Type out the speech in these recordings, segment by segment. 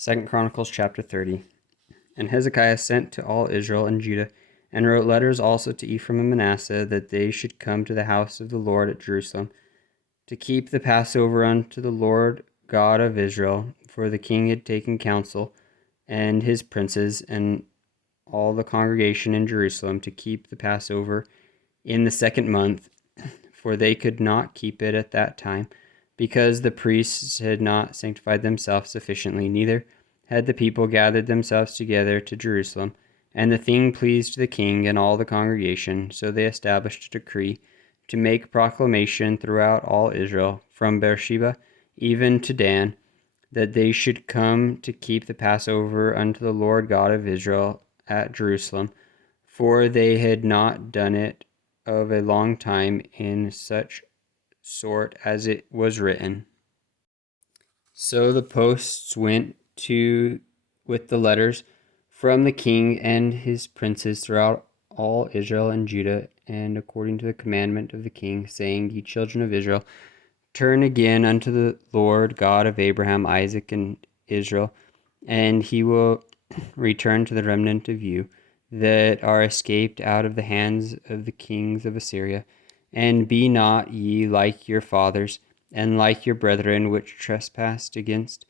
2 Chronicles chapter 30. And Hezekiah sent to all Israel and Judah, and wrote letters also to Ephraim and Manasseh, that they should come to the house of the Lord at Jerusalem, to keep the Passover unto the Lord God of Israel. For the king had taken counsel, and his princes, and all the congregation in Jerusalem, to keep the Passover in the 2nd month, for they could not keep it at that time, because the priests had not sanctified themselves sufficiently, neither had the people gathered themselves together to Jerusalem. And the thing pleased the king and all the congregation, so they established a decree to make proclamation throughout all Israel, from Beersheba even to Dan, that they should come to keep the Passover unto the Lord God of Israel at Jerusalem, for they had not done it of a long time in such sort as it was written. So the posts went to with the letters from the king and his princes throughout all Israel and Judah, and according to the commandment of the king, saying, Ye children of Israel, turn again unto the Lord God of Abraham, Isaac, and Israel, and he will return to the remnant of you that are escaped out of the hands of the kings of Assyria. And be not ye like your fathers, and like your brethren which trespassed against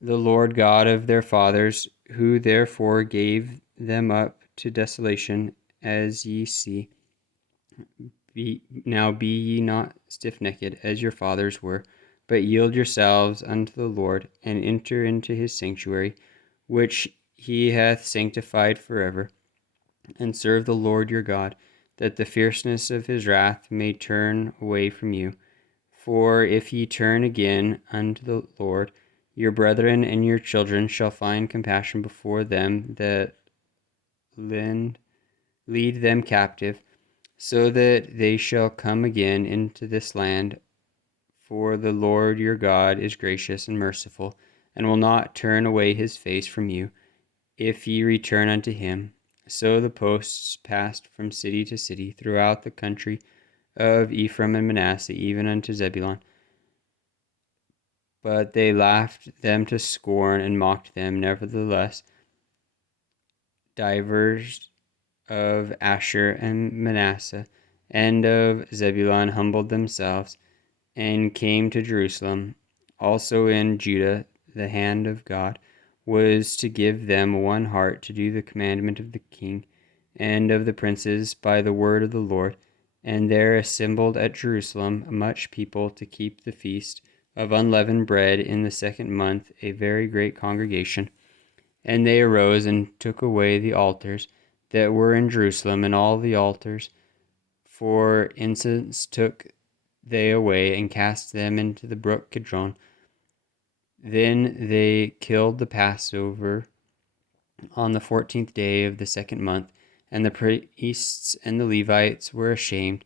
the Lord God of their fathers, who therefore gave them up to desolation, as ye see. Now be ye not stiffnecked, as your fathers were, but yield yourselves unto the Lord, and enter into his sanctuary, which he hath sanctified forever, and serve the Lord your God, that the fierceness of his wrath may turn away from you. For if ye turn again unto the Lord, your brethren and your children shall find compassion before them that lead them captive, so that they shall come again into this land. For the Lord your God is gracious and merciful, and will not turn away his face from you, if ye return unto him. So the posts passed from city to city throughout the country of Ephraim and Manasseh, even unto Zebulun. But they laughed them to scorn and mocked them. Nevertheless, divers of Asher and Manasseh and of Zebulun humbled themselves and came to Jerusalem. Also in Judah the hand of God was to give them one heart to do the commandment of the king and of the princes by the word of the Lord. And there assembled at Jerusalem much people to keep the feast of unleavened bread in the 2nd month, a very great congregation. And they arose and took away the altars that were in Jerusalem, and all the altars for incense took they away, and cast them into the brook Kidron. Then they killed the Passover on the 14th day of the 2nd month, and the priests and the Levites were ashamed,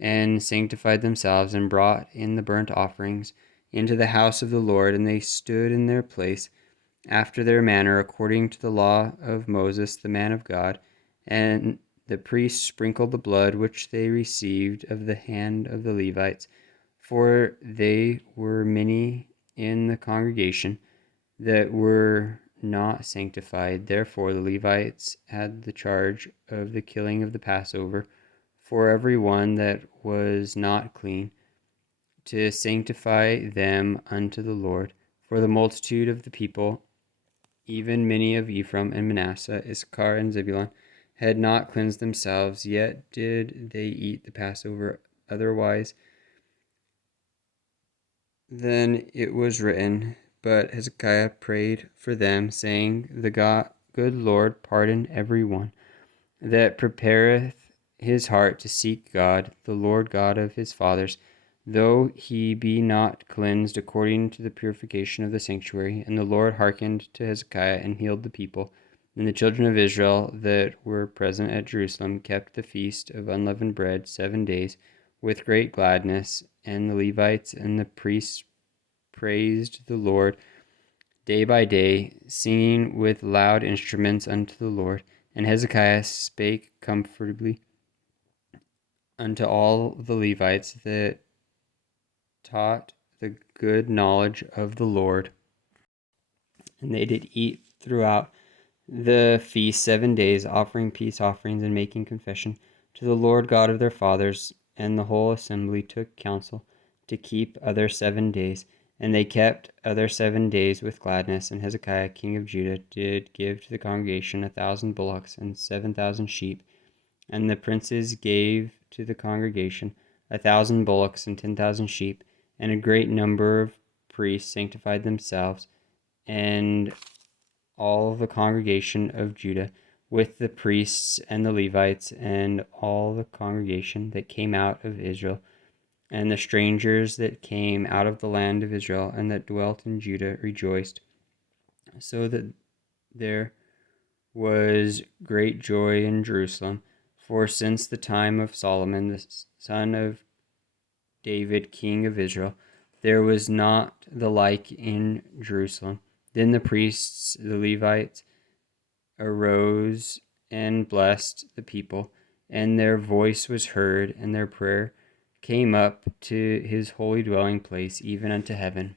and sanctified themselves, and brought in the burnt offerings into the house of the Lord, and they stood in their place after their manner, according to the law of Moses the man of God. And the priests sprinkled the blood which they received of the hand of the Levites, for they were many in the congregation that were not sanctified. Therefore the Levites had the charge of the killing of the Passover for every one that was not clean, to sanctify them unto the Lord. For the multitude of the people, even many of Ephraim and Manasseh, Issachar and Zebulun, had not cleansed themselves, yet did they eat the Passover. Otherwise then it was written. But Hezekiah prayed for them, saying, The good Lord pardon every one that prepareth his heart to seek God, the Lord God of his fathers, though he be not cleansed according to the purification of the sanctuary. And the Lord hearkened to Hezekiah, and healed the people. And the children of Israel that were present at Jerusalem kept the feast of unleavened bread 7 days with great gladness. And the Levites and the priests praised the Lord day by day, singing with loud instruments unto the Lord. And Hezekiah spake comfortably unto all the Levites that taught the good knowledge of the Lord. And they did eat throughout the feast 7 days, offering peace offerings and making confession to the Lord God of their fathers. And the whole assembly took counsel to keep other 7 days. And they kept other 7 days with gladness. And Hezekiah king of Judah did give to the congregation 1,000 bullocks and 7,000 sheep. And the princes gave to the congregation 1,000 bullocks and 10,000 sheep. And a great number of priests sanctified themselves, and all the congregation of Judah, with the priests and the Levites, and all the congregation that came out of Israel, and the strangers that came out of the land of Israel, and that dwelt in Judah, rejoiced, so that there was great joy in Jerusalem. For since the time of Solomon, the son of David, king of Israel, there was not the like in Jerusalem. Then the priests, the Levites, arose and blessed the people, and their voice was heard, and their prayer came up to his holy dwelling place, even unto heaven.